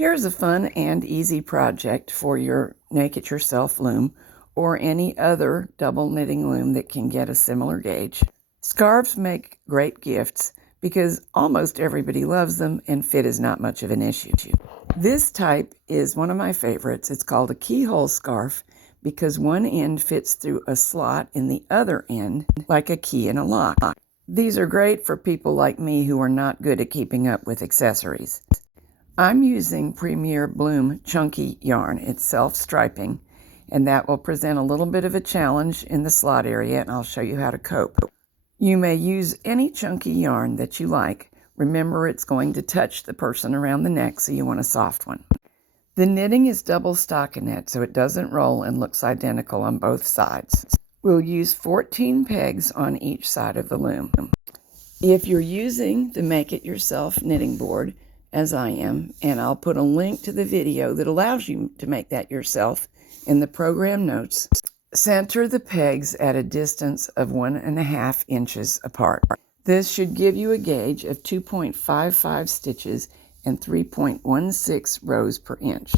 Here's a fun and easy project for your make-it-yourself loom or any other double knitting loom that can get a similar gauge. Scarves make great gifts because almost everybody loves them and fit is not much of an issue. This type is one of my favorites. It's called a keyhole scarf because one end fits through a slot in the other end like a key in a lock. These are great for people like me who are not good at keeping up with accessories. I'm using Premier Bloom chunky yarn. It's self-striping, and that will present a little bit of a challenge in the slot area, and I'll show you how to cope. You may use any chunky yarn that you like. Remember, it's going to touch the person around the neck, so you want a soft one. The knitting is double stockinette, so it doesn't roll and looks identical on both sides. We'll use 14 pegs on each side of the loom. If you're using the make-it-yourself knitting board, as I am, and I'll put a link to the video that allows you to make that yourself in the program notes, center the pegs at a distance of 1.5 inches apart. This should give you a gauge of 2.55 stitches and 3.16 rows per inch.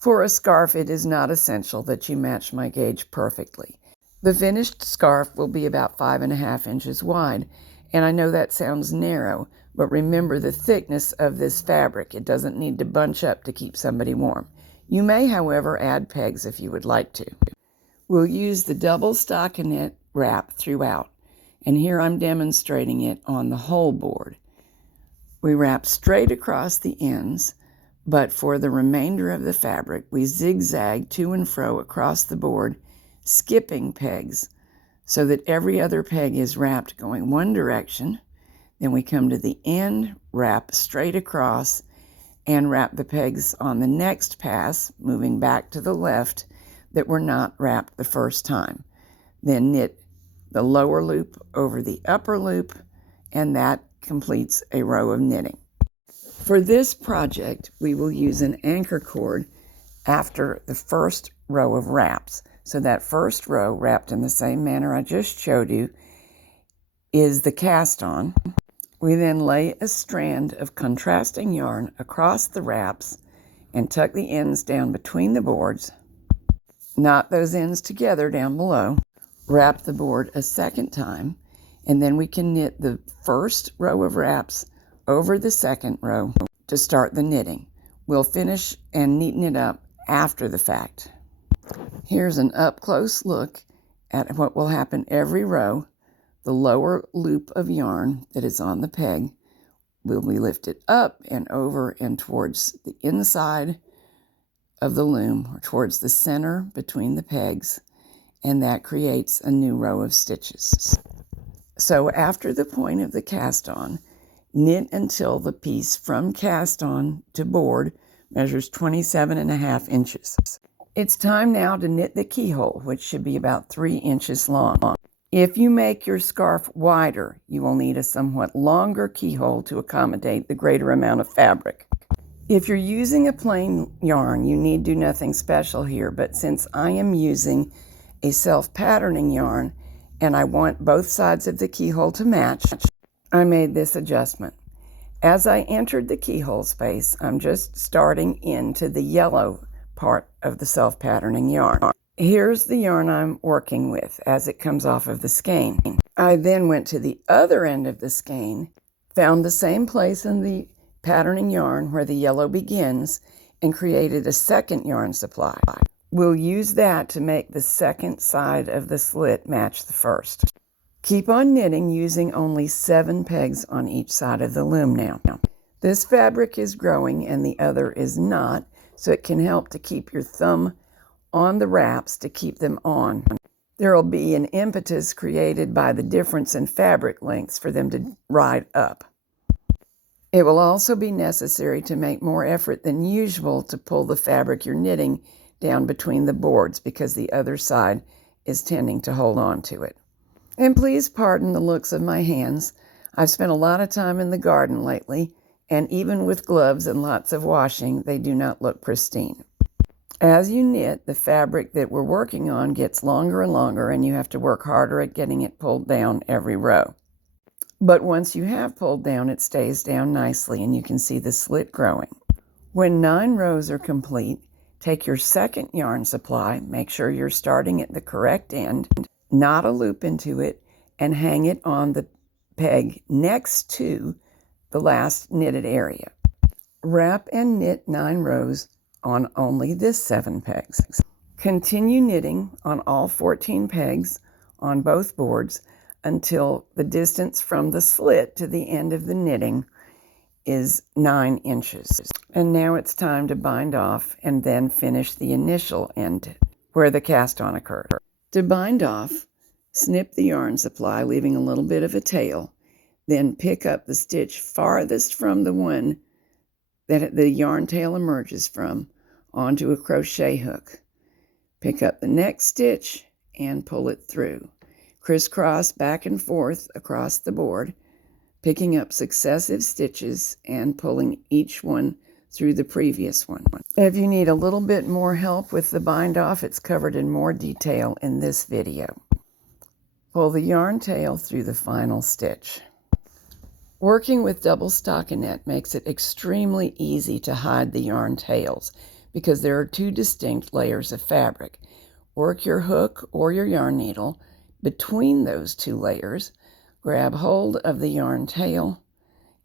For a scarf, it is not essential that you match my gauge perfectly. The finished scarf will be about 5.5 inches wide, and I know that sounds narrow, but remember the thickness of this fabric. It doesn't need to bunch up to keep somebody warm. You may, however, add pegs if you would like to. We'll use the double stockinette wrap throughout, and here I'm demonstrating it on the whole board. We wrap straight across the ends, but for the remainder of the fabric, we zigzag to and fro across the board, skipping pegs so that every other peg is wrapped going one direction. Then we come to the end, wrap straight across, and wrap the pegs on the next pass, moving back to the left, that were not wrapped the first time. Then knit the lower loop over the upper loop, and that completes a row of knitting. For this project, we will use an anchor cord after the first row of wraps. So that first row, wrapped in the same manner I just showed you, is the cast on. We then lay a strand of contrasting yarn across the wraps and tuck the ends down between the boards. Knot those ends together down below. Wrap the board a second time, and then we can knit the first row of wraps over the second row to start the knitting. We'll finish and neaten it up after the fact. Here's an up-close look at what will happen every row. The lower loop of yarn that is on the peg will be lifted up and over and towards the inside of the loom, or towards the center between the pegs, and that creates a new row of stitches. So after the point of the cast on, knit until the piece from cast on to board measures 27.5 inches. It's time now to knit the keyhole, which should be about 3 inches long. If you make your scarf wider, you will need a somewhat longer keyhole to accommodate the greater amount of fabric. If you're using a plain yarn, you need do nothing special here, but since I am using a self-patterning yarn and I want both sides of the keyhole to match, I made this adjustment. As I entered the keyhole space, I'm just starting into the yellow part of the self-patterning yarn. Here's the yarn I'm working with as it comes off of the skein. I then went to the other end of the skein, found the same place in the patterning yarn where the yellow begins, and created a second yarn supply. We'll use that to make the second side of the slit match the first. Keep on knitting using only 7 pegs on each side of the loom now. This fabric is growing and the other is not, so it can help to keep your thumb on the wraps to keep them on. There will be an impetus created by the difference in fabric lengths for them to ride up. It will also be necessary to make more effort than usual to pull the fabric you're knitting down between the boards because the other side is tending to hold on to it. And please pardon the looks of my hands. I've spent a lot of time in the garden lately, and even with gloves and lots of washing, they do not look pristine. As you knit, the fabric that we're working on gets longer and longer, and you have to work harder at getting it pulled down every row. But once you have pulled down, it stays down nicely, and you can see the slit growing. When 9 rows are complete, take your second yarn supply, make sure you're starting at the correct end, knot a loop into it, and hang it on the peg next to the last knitted area. Wrap and knit 9 rows on only this 7 pegs. Continue knitting on all 14 pegs on both boards until the distance from the slit to the end of the knitting is 9 inches. And now it's time to bind off and then finish the initial end where the cast on occurred. To bind off, snip the yarn supply, leaving a little bit of a tail, then pick up the stitch farthest from the one that the yarn tail emerges from onto a crochet hook. Pick up the next stitch and pull it through. Crisscross back and forth across the board, picking up successive stitches and pulling each one through the previous one. If you need a little bit more help with the bind off, it's covered in more detail in this video. Pull the yarn tail through the final stitch. Working with double stockinette makes it extremely easy to hide the yarn tails because there are 2 distinct layers of fabric. Work your hook or your yarn needle between those 2 layers, grab hold of the yarn tail,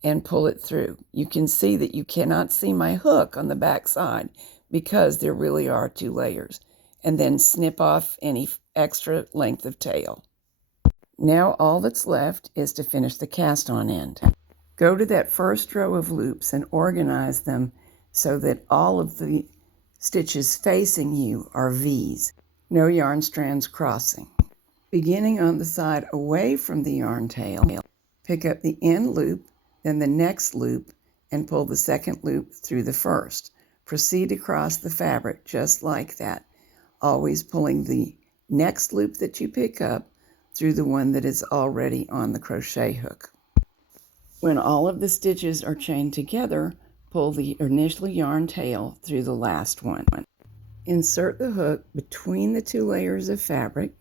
and pull it through. You can see that you cannot see my hook on the back side because there really are 2 layers, and then snip off any extra length of tail. Now all that's left is to finish the cast on end. Go to that first row of loops and organize them so that all of the stitches facing you are V's. No yarn strands crossing. Beginning on the side away from the yarn tail, pick up the end loop, then the next loop, and pull the second loop through the first. Proceed across the fabric just like that, always pulling the next loop that you pick up through the one that is already on the crochet hook. When all of the stitches are chained together, pull the initial yarn tail through the last one. Insert the hook between the 2 layers of fabric,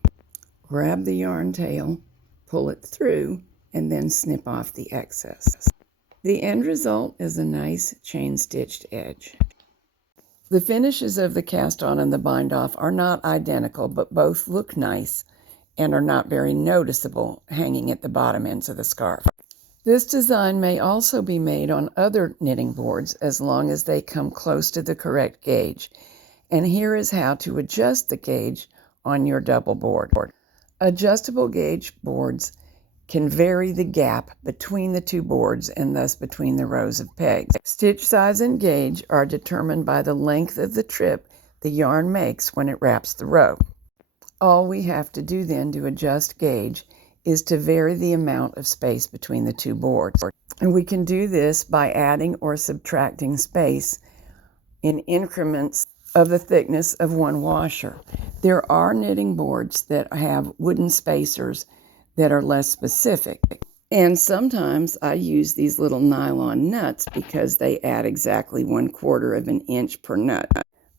grab the yarn tail, pull it through, and then snip off the excess. The end result is a nice chain-stitched edge. The finishes of the cast-on and the bind-off are not identical, but both look nice and are not very noticeable hanging at the bottom ends of the scarf. This design may also be made on other knitting boards as long as they come close to the correct gauge. And here is how to adjust the gauge on your double board. Adjustable gauge boards can vary the gap between the 2 boards and thus between the rows of pegs. Stitch size and gauge are determined by the length of the trip the yarn makes when it wraps the row. All we have to do then to adjust gauge is to vary the amount of space between the 2 boards. And we can do this by adding or subtracting space in increments of the thickness of 1 washer. There are knitting boards that have wooden spacers that are less specific. And sometimes I use these little nylon nuts because they add exactly 1/4 of an inch per nut.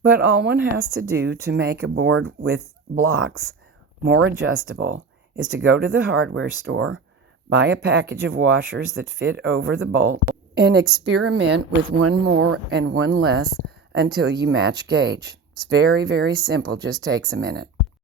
But all one has to do to make a board with blocks more adjustable is to go to the hardware store, buy a package of washers that fit over the bolt, and experiment with 1 more and 1 less until you match gauge. It's very, very simple, just takes a minute.